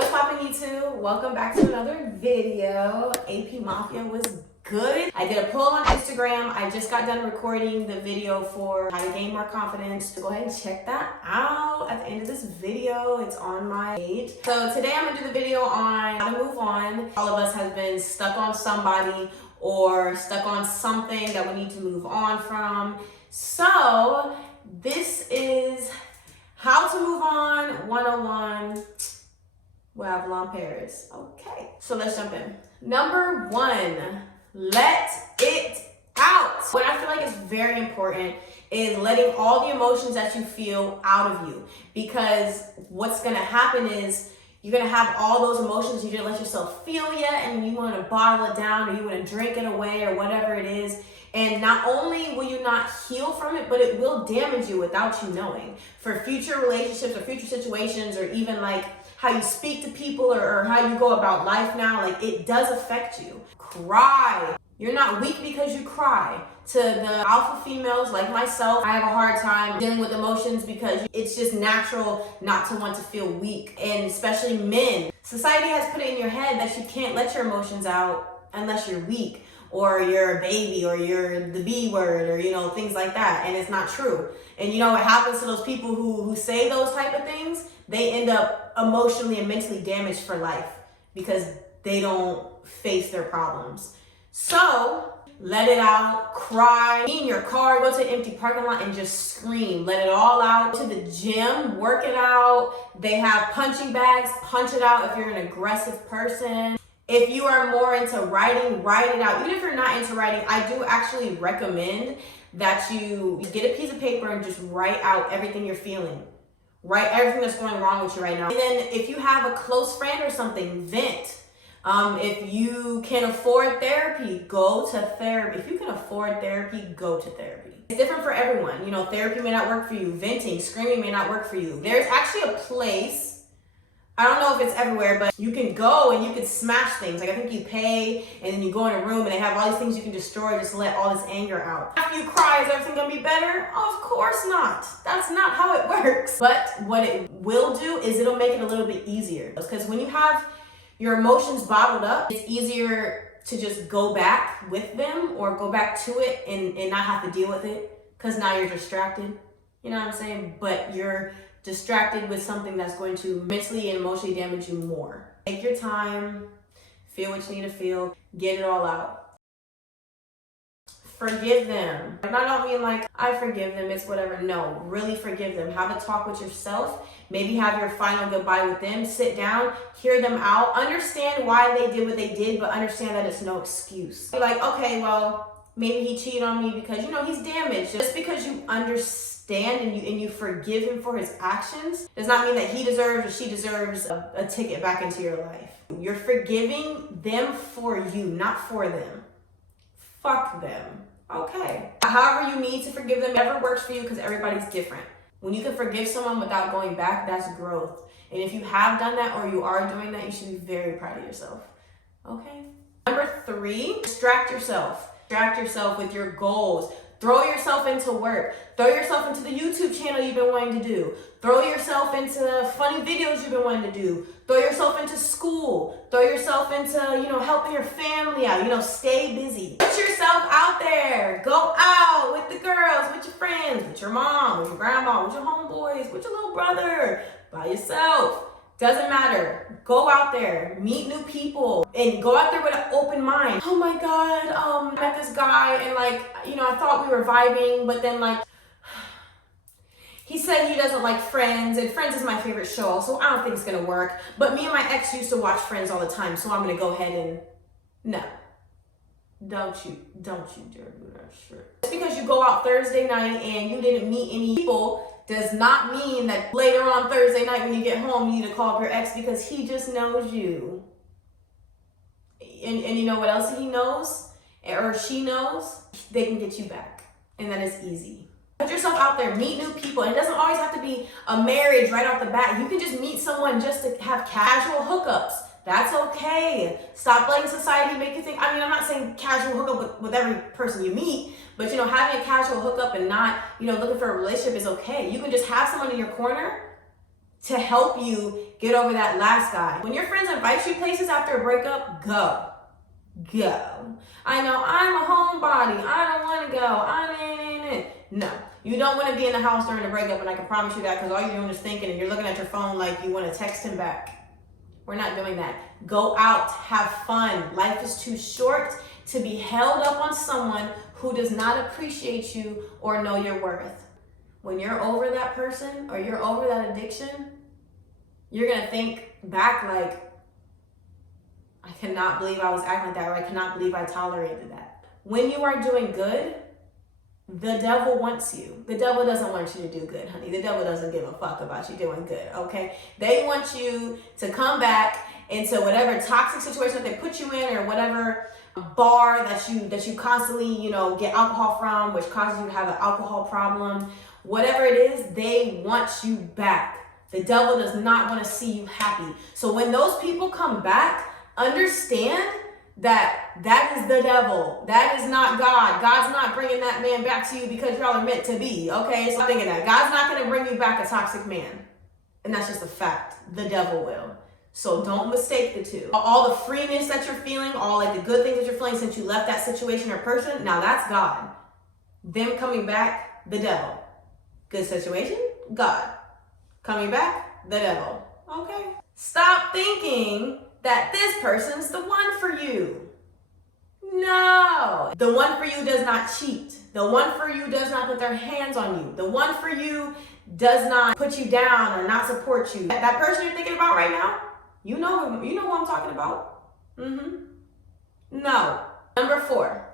What's poppin' YouTube? Welcome back to another video. AP Mafia was good. I did a poll on Instagram. I just got done recording the video for how to gain more confidence. So go ahead and check that out at the end of this video. It's on my page. So today I'm gonna do the video on how to move on. All of us have been stuck on somebody or stuck on something that we need to move on from. So this is how to move on 101 with Avalon Paris. Okay, so let's jump in. Number one, let it out. What I feel like is very important is letting all the emotions that you feel out of you, because what's gonna happen is you're gonna have all those emotions you didn't let yourself feel yet, and you wanna bottle it down or you wanna drink it away or whatever it is. And not only will you not heal from it, but it will damage you without you knowing. For future relationships or future situations, or even like how you speak to people or how you go about life now, like it does affect you. Cry. You're not weak because you cry. To the alpha females like myself, I have a hard time dealing with emotions because it's just natural not to want to feel weak. And especially men. Society has put it in your head that you can't let your emotions out unless you're weak, or you're a baby, or you're the B word, or things like that. And it's not true. And what happens to those people who say those type of things? They end up emotionally and mentally damaged for life because they don't face their problems. So let it out, cry, be in your car, go to an empty parking lot and just scream. Let it all out. To the gym, work it out. They have punching bags, punch it out if you're an aggressive person. If you are more into writing, write it out. Even if you're not into writing, I do actually recommend that you get a piece of paper and just write out everything you're feeling. Write everything that's going wrong with you right now. And then if you have a close friend or something, vent. If you can afford therapy, go to therapy. If you can afford therapy, go to therapy. It's different for everyone. Therapy may not work for you. Venting, screaming may not work for you. There's actually a place, I don't know if it's everywhere, but you can go and you can smash things. Like I think you pay and then you go in a room and they have all these things you can destroy, just let all this anger out. After you cry, is everything gonna be better? Oh, of course not. That's not how it works. But what it will do is it'll make it a little bit easier. Because when you have your emotions bottled up, it's easier to just go back with them or go back to it and not have to deal with it, because now you're distracted. You know what I'm saying? But you're distracted with something that's going to mentally and emotionally damage you more. Take your time, feel what you need to feel, get it all out. Forgive them. And I don't mean like, I forgive them, it's whatever. No, really forgive them. Have a talk with yourself. Maybe have your final goodbye with them. Sit down, hear them out. Understand why they did what they did, but understand that it's no excuse. Be like, okay, well, maybe he cheated on me because, he's damaged. Just because you understand and you forgive him for his actions does not mean that he deserves or she deserves a ticket back into your life. You're forgiving them for you, not for them. Fuck them. Okay. However you need to forgive them, whatever works for you, because everybody's different. When you can forgive someone without going back, that's growth. And if you have done that or you are doing that, you should be very proud of yourself. Okay? Number 3, distract yourself. Distract yourself with your goals. Throw yourself into work. Throw yourself into the YouTube channel you've been wanting to do. Throw yourself into funny videos you've been wanting to do. Throw yourself into school. Throw yourself into, helping your family out. Stay busy. Put yourself out there. Go out with the girls, with your friends, with your mom, with your grandma, with your homeboys, with your little brother, by yourself. Doesn't matter. Go out there, meet new people, and go out there with an open mind. Oh my God, I met this guy and I thought we were vibing, but then he said he doesn't like Friends, and Friends is my favorite show, so I don't think it's gonna work. But me and my ex used to watch Friends all the time, so I'm gonna go ahead and, no. Don't you dare do that shit. Just because you go out Thursday night and you didn't meet any people does not mean that later on Thursday night when you get home, you need to call up your ex, because he just knows you. And you know what else he knows? Or she knows? They can get you back. And that is easy. Put yourself out there, meet new people. And it doesn't always have to be a marriage right off the bat. You can just meet someone just to have casual hookups. That's okay. Stop letting society make you think, I'm not saying casual hookup with every person you meet, but having a casual hookup and not, looking for a relationship is okay. You can just have someone in your corner to help you get over that last guy. When your friends invite you places after a breakup, go. Go. I know I'm a homebody. I don't want to go. No. You don't want to be in the house during the breakup, and I can promise you that, because all you're doing is thinking and you're looking at your phone like you want to text him back. We're not doing that. Go out, have fun. Life is too short to be held up on someone who does not appreciate you or know your worth. When you're over that person or you're over that addiction, you're going to think back like, I cannot believe I was acting like that, or I cannot believe I tolerated that. When you are doing good, the devil wants you. The devil doesn't want you to do good, honey. The devil doesn't give a fuck about you doing good, okay? They want you to come back into whatever toxic situation that they put you in, or whatever bar that you constantly, get alcohol from, which causes you to have an alcohol problem. Whatever it is, they want you back. The devil does not want to see you happy. So when those people come back, understand that is the devil. That is not God. God's not bringing that man back to you because y'all are meant to be, okay? So I'm thinking that God's not going to bring you back a toxic man. And that's just a fact. The devil will. So don't mistake the two. All the freeness that you're feeling, all like the good things that you're feeling since you left that situation or person, now that's God. Them coming back, the devil. Good situation, God. Coming back, the devil. Okay? Stop thinking that this person's the one for you. No. The one for you does not cheat. The one for you does not put their hands on you. The one for you does not put you down or not support you. That person you're thinking about right now, you know who I'm talking about. No. Number 4,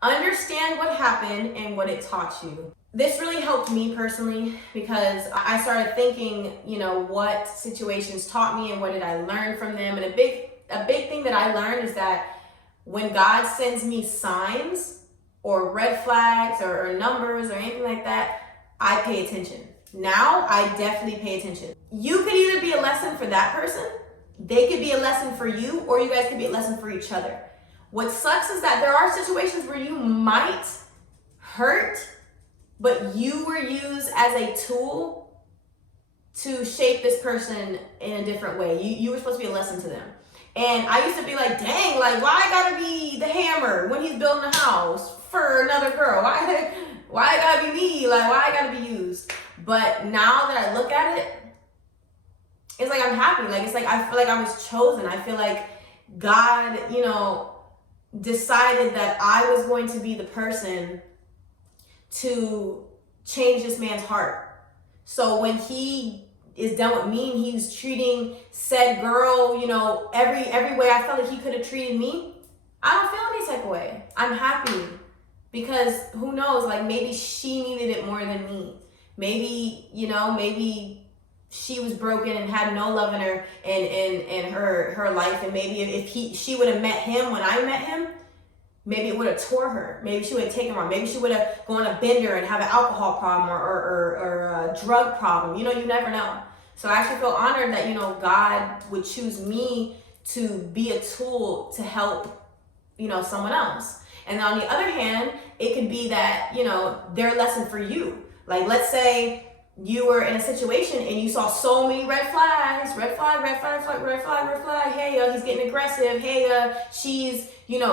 understand what happened and what it taught you. This really helped me personally, because I started thinking, what situations taught me and what did I learn from them. And a big thing that I learned is that when God sends me signs or red flags or numbers or anything like that, I pay attention. Now I definitely pay attention. You could either be a lesson for that person, they could be a lesson for you, or you guys could be a lesson for each other. What sucks is that there are situations where you might hurt, but you were used as a tool to shape this person in a different way. You were supposed to be a lesson to them. And I used to be like, dang, like, why I gotta be the hammer when he's building a house for another girl? Why I gotta be me? Like, why I gotta be used? But now that I look at it, it's like I'm happy. Like, it's like I feel like I was chosen. I feel like God, decided that I was going to be the person to change this man's heart. So when he is done with me and he's treating said girl, every way I felt like he could have treated me, I don't feel any type of way. I'm happy, because who knows, like, maybe she needed it more than me. Maybe, maybe she was broken and had no love in her in her life, and maybe if she would have met him when I met him, maybe it would have tore her. Maybe she would have taken her. Maybe she would have gone a bender and have an alcohol problem or a drug problem. You never know. So I actually feel honored that, God would choose me to be a tool to help, someone else. And on the other hand, it could be that, they're a lesson for you. Like, let's say you were in a situation and you saw so many red flags, red flag. Hey, he's getting aggressive. Hey, she's,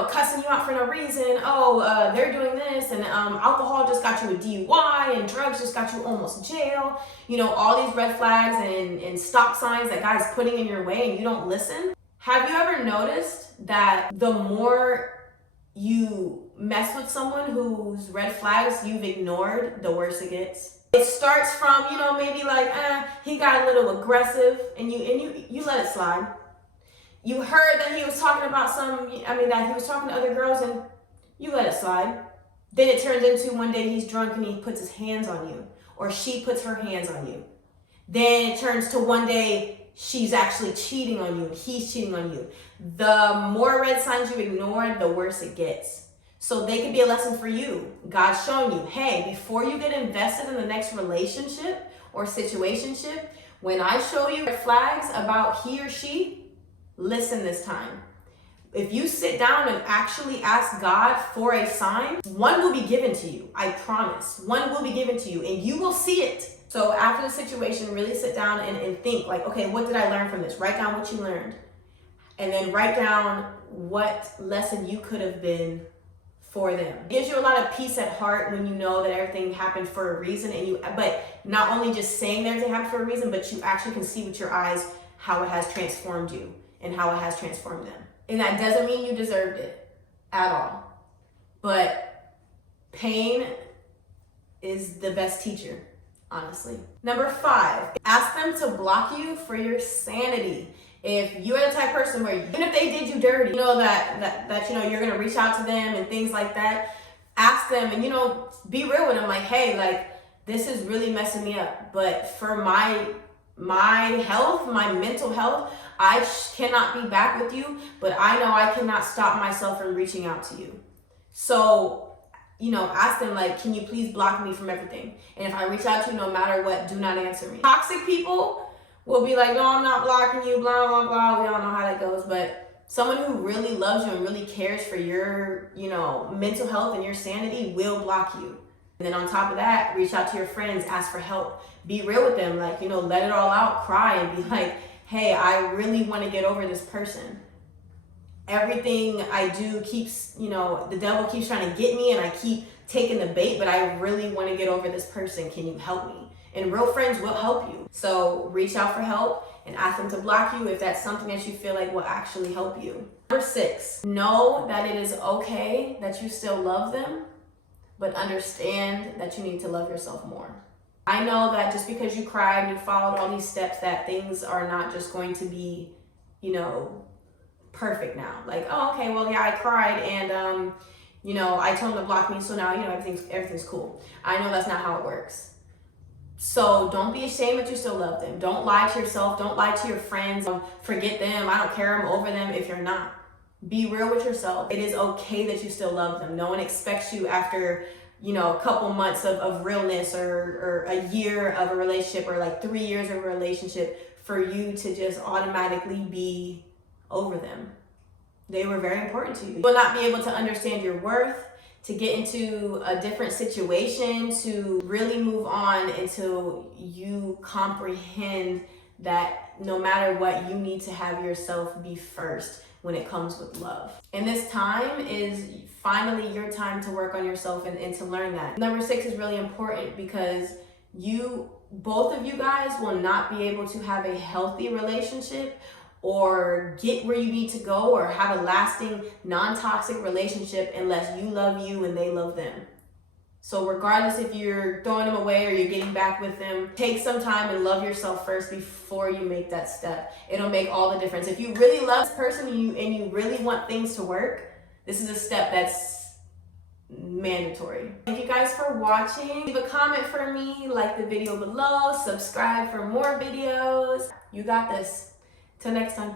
cussing you out for no reason. Oh, they're doing this, and alcohol just got you a DUI, and drugs just got you almost jail. All these red flags and stop signs that God's putting in your way, and you don't listen. Have you ever noticed that the more you mess with someone whose red flags you've ignored, the worse it gets? It starts from, maybe like, he got a little aggressive, and you let it slide. You heard that he was talking about that he was talking to other girls, and you let it slide. Then it turns into one day he's drunk and he puts his hands on you, or she puts her hands on you. Then it turns to one day she's actually cheating on you and he's cheating on you. The more red signs you ignore, the worse it gets. So they could be a lesson for you. God's showing you, hey, before you get invested in the next relationship or situationship, when I show you red flags about he or she, listen this time. If you sit down and actually ask God for a sign, one will be given to you. I promise. One will be given to you, and you will see it. So after the situation, really sit down and think like, okay, what did I learn from this? Write down what you learned. And then write down what lesson you could have been for them. It gives you a lot of peace at heart when you know that everything happened for a reason, but not only just saying that everything happened for a reason, but you actually can see with your eyes how it has transformed you and how it has transformed them. And that doesn't mean you deserved it at all. But pain is the best teacher, honestly. Number 5, ask them to block you for your sanity. If you're the type of person where even if they did you dirty, you know that you know you're gonna reach out to them and things like that, ask them and be real with them, like, hey, like, this is really messing me up, but for my health, my mental health, I cannot be back with you, but I know I cannot stop myself from reaching out to you. So, ask them, like, can you please block me from everything? And if I reach out to you, no matter what, do not answer me. Toxic people will be like, no, I'm not blocking you, blah, blah, blah. We all know how that goes. But someone who really loves you and really cares for your, mental health and your sanity will block you. And then on top of that, reach out to your friends, ask for help. Be real with them, like, let it all out, cry, and be like, hey, I really want to get over this person. Everything I do keeps, the devil keeps trying to get me and I keep taking the bait, but I really want to get over this person. Can you help me? And real friends will help you. So reach out for help and ask them to block you if that's something that you feel like will actually help you. Number 6, know that it is okay that you still love them, but understand that you need to love yourself more. I know that just because you cried and you followed all these steps, that things are not just going to be, perfect now. Like, oh, okay, well, yeah, I cried and, I told them to block me, so now, everything's cool. I know that's not how it works. So don't be ashamed that you still love them. Don't lie to yourself. Don't lie to your friends. Don't forget them. I don't care. I'm over them if you're not. Be real with yourself. It is okay that you still love them. No one expects you after, a couple months of realness or a year of a relationship or like 3 years of a relationship for you to just automatically be over them. They were very important to you. You will not be able to understand your worth, to get into a different situation, to really move on until you comprehend that no matter what, you need to have yourself be first when it comes with love. And this time is finally your time to work on yourself and to learn that. Number 6 is really important because both of you guys will not be able to have a healthy relationship or get where you need to go or have a lasting non-toxic relationship unless you love you and they love them. So regardless if you're throwing them away or you're getting back with them, take some time and love yourself first before you make that step. It'll make all the difference. If you really love this person and you really want things to work, this is a step that's mandatory. Thank you guys for watching. Leave a comment for me, like the video below, subscribe for more videos. You got this. Till next time.